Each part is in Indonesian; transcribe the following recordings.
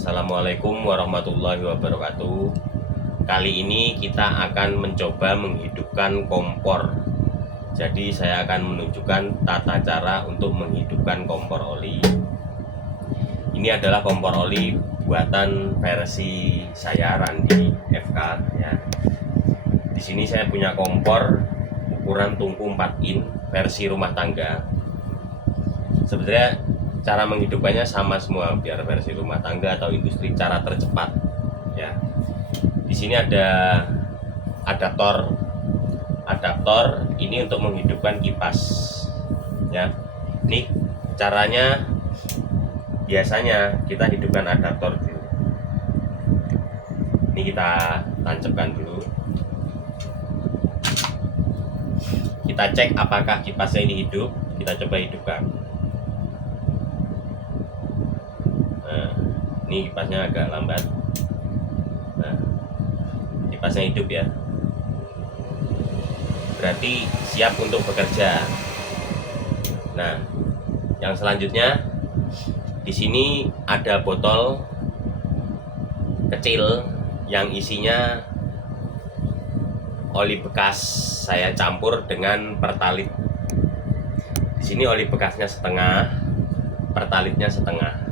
Assalamualaikum warahmatullahi wabarakatuh. Kali ini kita akan mencoba menghidupkan kompor. Jadi saya akan menunjukkan tata cara untuk menghidupkan kompor oli. Ini adalah kompor oli buatan versi saya, Randi FK ya. Di sini saya punya kompor ukuran tungku 4 in versi rumah tangga. Sebenarnya cara menghidupkannya sama semua, biar versi rumah tangga atau industri, cara tercepat ya. Di sini ada adaptor ini untuk menghidupkan kipas ya. Ini caranya, biasanya kita hidupkan adaptor dulu. Ini kita tancapkan dulu, kita cek apakah kipasnya ini hidup, kita coba hidupkan. Nah, ini kipasnya agak lambat. Nah, kipasnya hidup ya, berarti siap untuk bekerja. Nah, yang selanjutnya di sini ada botol kecil yang isinya oli bekas saya campur dengan pertalit. Di sini oli bekasnya setengah, pertalitnya setengah.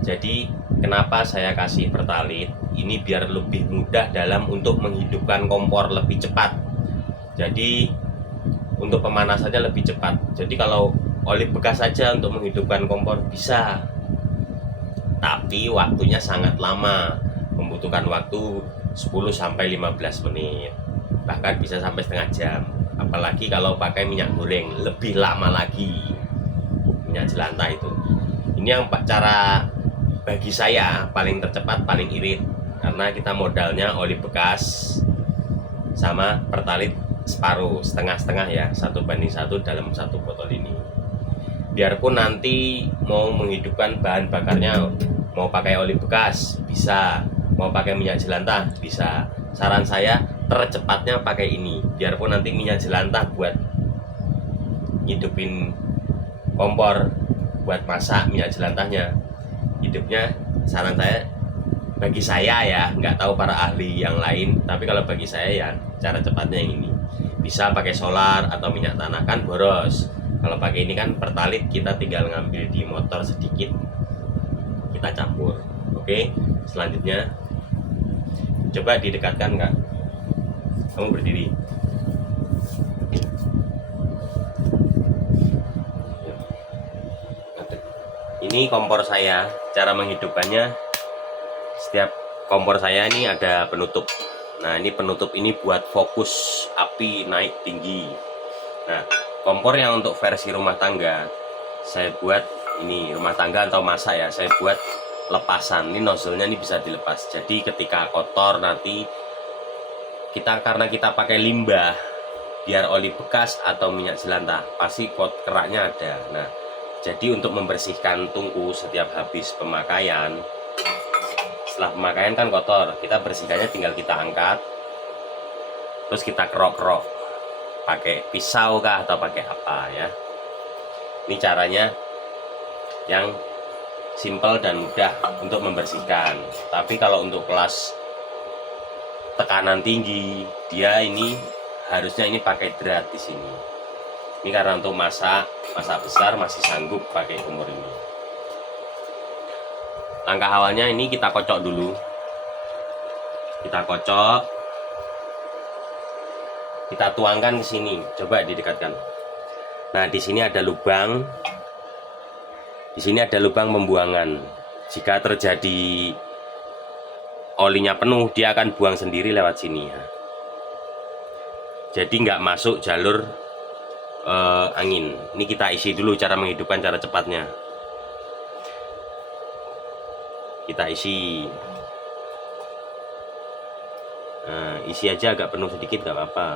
Jadi kenapa saya kasih pertalit? Ini biar lebih mudah dalam untuk menghidupkan kompor, lebih cepat. Jadi untuk pemanasannya lebih cepat. Jadi kalau oli bekas saja untuk menghidupkan kompor bisa, tapi waktunya sangat lama, membutuhkan waktu 10-15 menit, bahkan bisa sampai setengah jam. Apalagi kalau pakai minyak goreng, lebih lama lagi minyak jelantah itu. Ini yang cara bagi saya paling tercepat, paling irit, karena kita modalnya oli bekas sama pertalit separuh, setengah-setengah ya, 1:1 dalam satu botol ini. Biarpun nanti mau menghidupkan bahan bakarnya, mau pakai oli bekas bisa, mau pakai minyak jelantah bisa. Saran saya tercepatnya pakai ini, biarpun nanti minyak jelantah buat hidupin kompor, buat masak minyak jelantahnya hidupnya. Saran saya, bagi saya ya, nggak tahu para ahli yang lain, tapi kalau bagi saya ya cara cepatnya yang ini. Bisa pakai solar atau minyak tanah, kan boros. Kalau pakai ini kan pertalit, kita tinggal ngambil di motor sedikit, kita campur. Oke, selanjutnya coba didekatkan Kak, kamu berdiri. Ini kompor saya, cara menghidupkannya, setiap kompor saya ini ada penutup. Nah, ini penutup ini buat fokus api naik tinggi. Nah, kompor yang untuk versi rumah tangga saya buat, ini rumah tangga atau masak ya, saya buat lepasan. Ini nozzle-nya ini bisa dilepas. Jadi ketika kotor nanti karena kita pakai limbah, biar oli bekas atau minyak jelantah pasti keraknya ada. Nah, jadi untuk membersihkan tungku setiap habis pemakaian, setelah pemakaian kan kotor, kita bersihkannya tinggal kita angkat, terus kita kerok-kerok pakai pisau kah atau pakai apa ya. Ini caranya yang simple dan mudah untuk membersihkan. Tapi kalau untuk kelas tekanan tinggi, dia ini harusnya ini pakai drat di sini. Ini karena untuk masak besar masih sanggup pakai kompor ini. Langkah awalnya ini kita kocok dulu. Kita kocok, kita tuangkan ke sini. Coba didekatkan. Nah, di sini ada lubang. Di sini ada lubang pembuangan. Jika terjadi olinya penuh, dia akan buang sendiri lewat sini ya. Jadi nggak masuk jalur angin. Ini kita isi dulu, cara menghidupkan, cara cepatnya. Kita isi. Nah, isi aja agak penuh sedikit nggak apa-apa.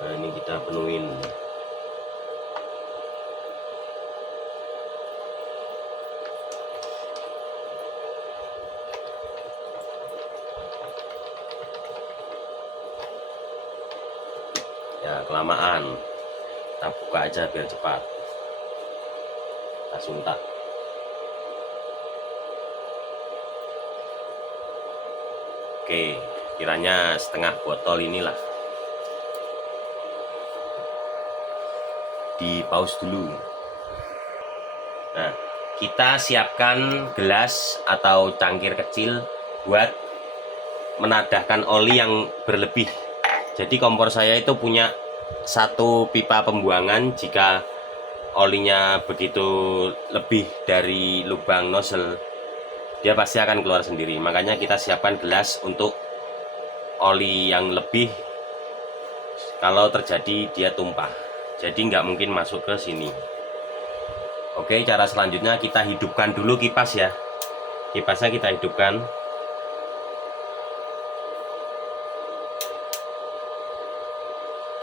Nah, ini kita penuhin. Ya kelamaan, kita buka aja biar cepat. Kita suntak. Oke, kiranya setengah botol inilah. Di pause dulu. Nah, kita siapkan gelas atau cangkir kecil buat menadahkan oli yang berlebih. Jadi kompor saya itu punya satu pipa pembuangan. Jika olinya begitu lebih dari lubang nozzle, dia pasti akan keluar sendiri. Makanya kita siapkan gelas untuk oli yang lebih. Kalau terjadi dia tumpah, jadi nggak mungkin masuk ke sini. Oke, cara selanjutnya kita hidupkan dulu kipas ya. Kipasnya kita hidupkan.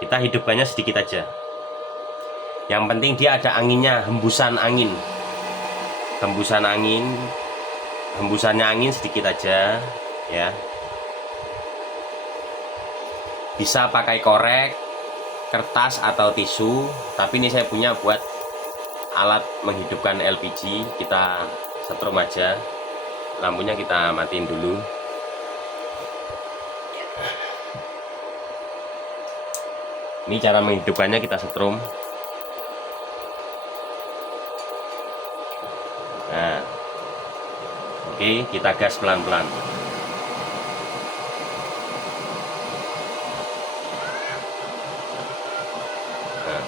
Kita hidupkannya sedikit aja. Yang penting dia ada anginnya, hembusan angin. Hembusannya angin sedikit aja ya. Bisa pakai korek, kertas atau tisu, tapi ini saya punya buat alat menghidupkan LPG. Kita setrum aja. Lampunya kita matiin dulu. Ini cara menghidupkannya, kita setrum. Nah, oke, kita gas pelan-pelan. Nah,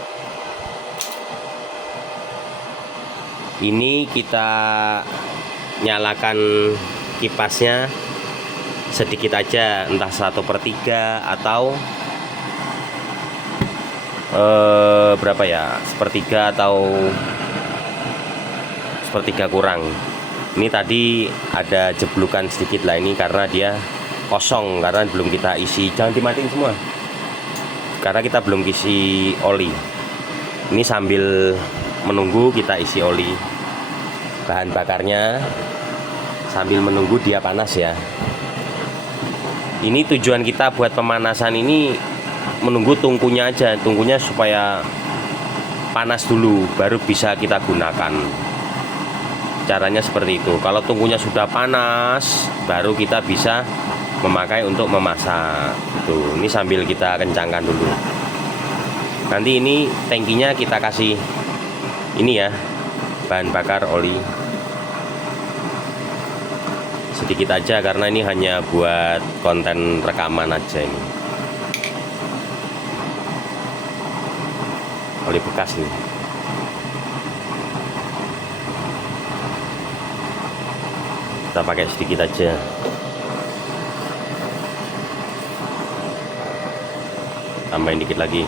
ini kita nyalakan kipasnya sedikit aja, entah 1/3 atau berapa ya, 1/3 atau 1/3 kurang. Ini tadi ada jeblukan sedikit lah, ini karena dia kosong, karena belum kita isi. Jangan dimatiin semua, karena kita belum isi oli. Ini sambil menunggu kita isi oli bahan bakarnya, sambil menunggu dia panas ya. Ini tujuan kita buat pemanasan ini menunggu tungkunya aja, tungkunya supaya panas dulu baru bisa kita gunakan. Caranya seperti itu. Kalau tungkunya sudah panas baru kita bisa memakai untuk memasak. Tuh, ini sambil kita kencangkan dulu. Nanti ini tangkinya kita kasih ini ya, bahan bakar oli sedikit aja, karena ini hanya buat konten rekaman aja. Ini oli bekas nih. Kita pakai sedikit aja. Tambahin dikit lagi.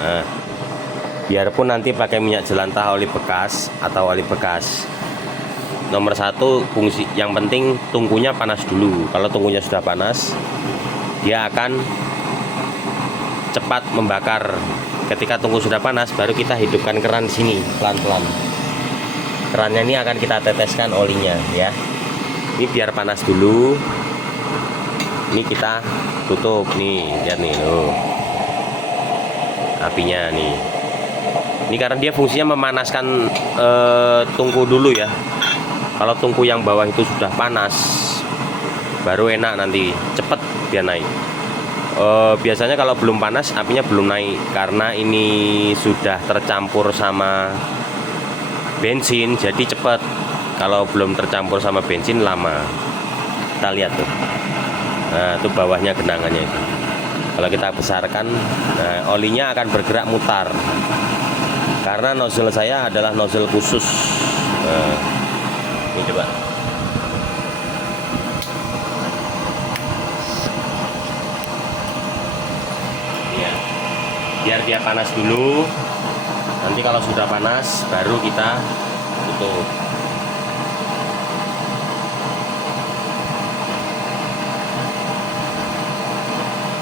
Nah, biarpun nanti pakai minyak jelantah oli bekas atau oli bekas, nomor satu fungsi yang penting tungkunya panas dulu. Kalau tungkunya sudah panas, dia akan cepat membakar. Ketika tungku sudah panas, baru kita hidupkan keran sini pelan-pelan. Kerannya ini akan kita teteskan olinya ya. Ini biar panas dulu. Ini kita tutup nih, lihat nih loh, apinya nih. Ini karena dia fungsinya memanaskan tungku dulu ya. Kalau tungku yang bawah itu sudah panas, baru enak nanti, cepet dia naik. Biasanya kalau belum panas apinya belum naik, karena ini sudah tercampur sama bensin, jadi cepet. Kalau belum tercampur sama bensin lama. Kita lihat tuh. Nah, itu bawahnya genangannya itu. Kalau kita besarkan, nah, olinya akan bergerak mutar. Karena nozzle saya adalah nozzle khusus. Nah, ini coba. Biar dia panas dulu. Nanti kalau sudah panas baru kita tutup.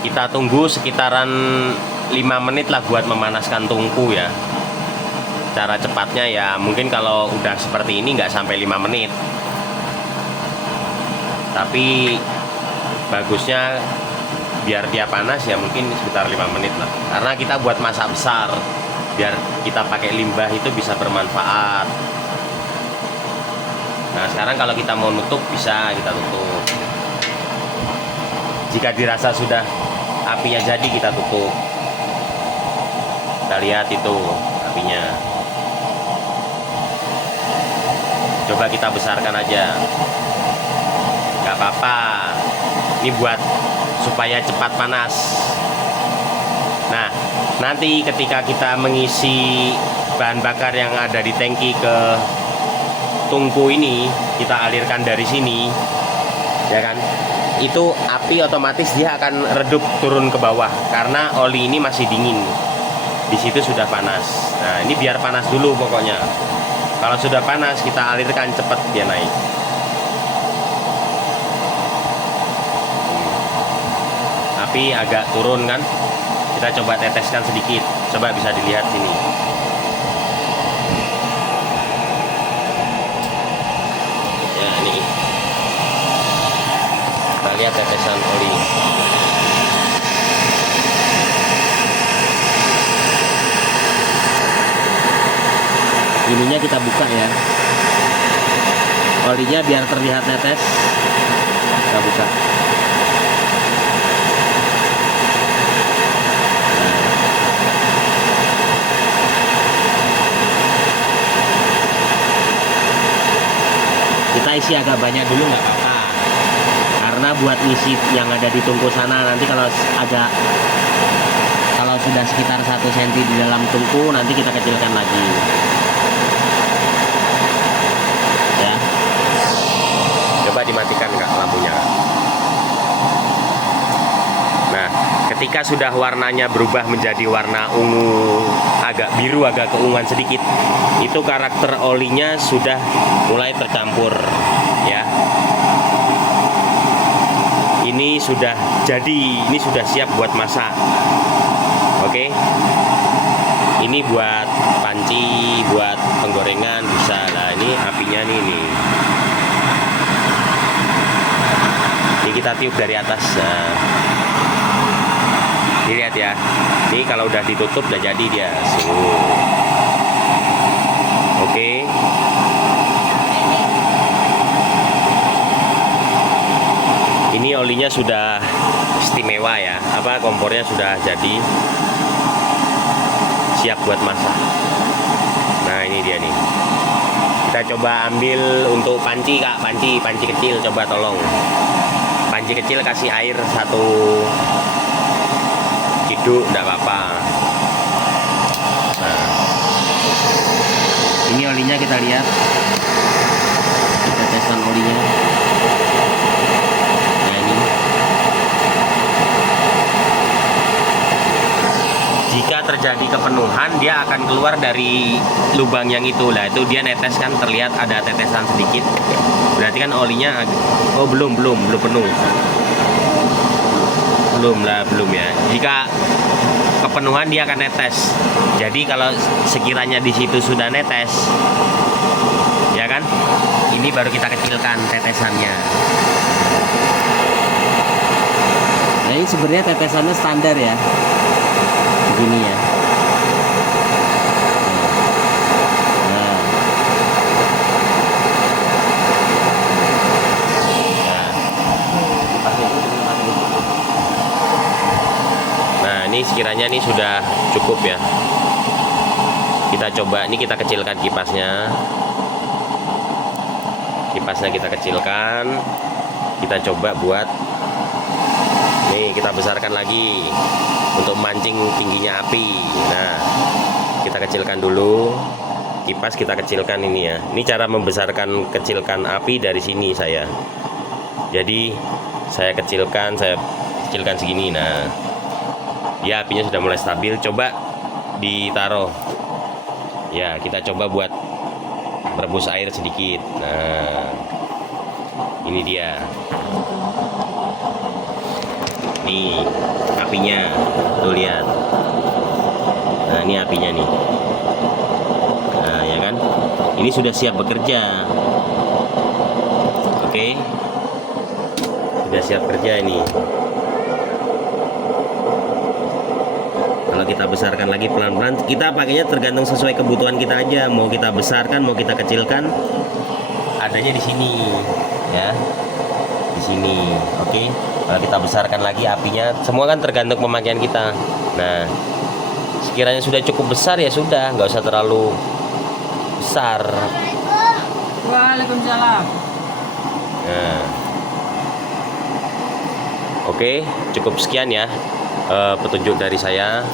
Kita tunggu sekitaran 5 menit lah buat memanaskan tungku ya. Cara cepatnya ya mungkin kalau udah seperti ini nggak sampai 5 menit. Tapi bagusnya biar dia panas ya mungkin sekitar 5 menit lah, karena kita buat masak besar, biar kita pakai limbah itu bisa bermanfaat. Nah sekarang kalau kita mau nutup, bisa kita tutup. Jika dirasa sudah apinya jadi, kita tutup. Kita lihat itu apinya. Coba kita besarkan aja, nggak apa-apa. Ini buat supaya cepat panas. Nah nanti ketika kita mengisi bahan bakar yang ada di tangki ke tungku ini, kita alirkan dari sini, ya kan? Itu api otomatis dia akan redup turun ke bawah karena oli ini masih dingin. Di situ sudah panas. Nah ini biar panas dulu pokoknya. Kalau sudah panas kita alirkan, cepat dia naik. Api agak turun kan? Kita coba teteskan sedikit. Coba bisa dilihat sini. Ya ini. Kita lihat tetesan oli. Ininya kita buka ya, olinya biar terlihat netes. Kita buka. Kita isi agak banyak dulu nggak apa-apa, karena buat ngisi yang ada di tungku sana. Nanti kalau sudah sekitar 1 cm di dalam tungku, nanti kita kecilkan lagi. Coba dimatikan Kak lampunya. Nah ketika sudah warnanya berubah menjadi warna ungu, agak biru, agak keunguan sedikit, itu karakter olinya sudah mulai tercampur ya. Ini sudah jadi, ini sudah siap buat masak. Oke, ini buat panci, buat penggorengan bisa. Nah ini apinya nih. Kita tiup dari atas. Nah, dilihat ya, ini kalau udah ditutup udah jadi dia. Oke. Ini olinya sudah istimewa ya, kompornya sudah jadi, siap buat masak. Nah ini dia nih. Kita coba ambil untuk panci Kak, panci kecil, coba tolong. Panci kecil kasih air 1 ciduk, enggak apa-apa. Nah, ini olinya kita lihat, tetesan olinya. Nah ini, jika terjadi kepenuhan dia akan keluar dari lubang yang itu. Lah itu dia netes kan, terlihat ada tetesan sedikit. Berarti kan olinya belum penuh. Belum ya. Jika kepenuhan dia akan netes. Jadi kalau sekiranya di situ sudah netes, ya kan? Ini baru kita kecilkan tetesannya. Nah ini sebenarnya tetesannya standar ya. Begini ya. Ini sekiranya ini sudah cukup ya. Kita coba, ini kita kecilkan kipasnya. Kita kecilkan. Kita coba buat, nih kita besarkan lagi untuk mancing tingginya api. Nah kita kecilkan dulu. Kipas kita kecilkan ini ya. Ini cara kecilkan api dari sini saya. Jadi saya kecilkan segini. Nah ya apinya sudah mulai stabil. Coba ditaruh ya, kita coba buat merebus air sedikit. Nah ini dia, nih apinya tuh lihat. Nah ini apinya nih. Nah ya kan, ini sudah siap bekerja. Oke, sudah siap kerja ini. Kalau kita besarkan lagi pelan-pelan, kita pakainya tergantung sesuai kebutuhan kita aja. Mau kita besarkan, mau kita kecilkan, adanya di sini, ya, di sini. Oke. Kalau kita besarkan lagi apinya, semua kan tergantung pemakaian kita. Nah, sekiranya sudah cukup besar ya sudah, nggak usah terlalu besar. Waalaikumsalam. Nah, oke, cukup sekian ya petunjuk dari saya.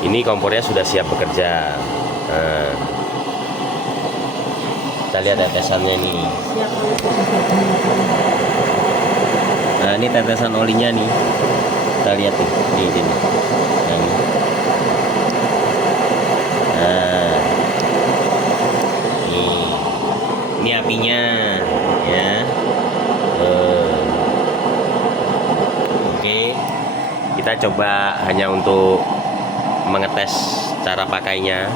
Ini kompornya sudah siap bekerja. Nah, kita lihat tetesannya nih. Nah, ini tetesan olinya nih. Kita lihat nih, ini. Nah, ini. Nah, ini apinya, ya. Oke, kita coba hanya untuk mengetes cara pakainya.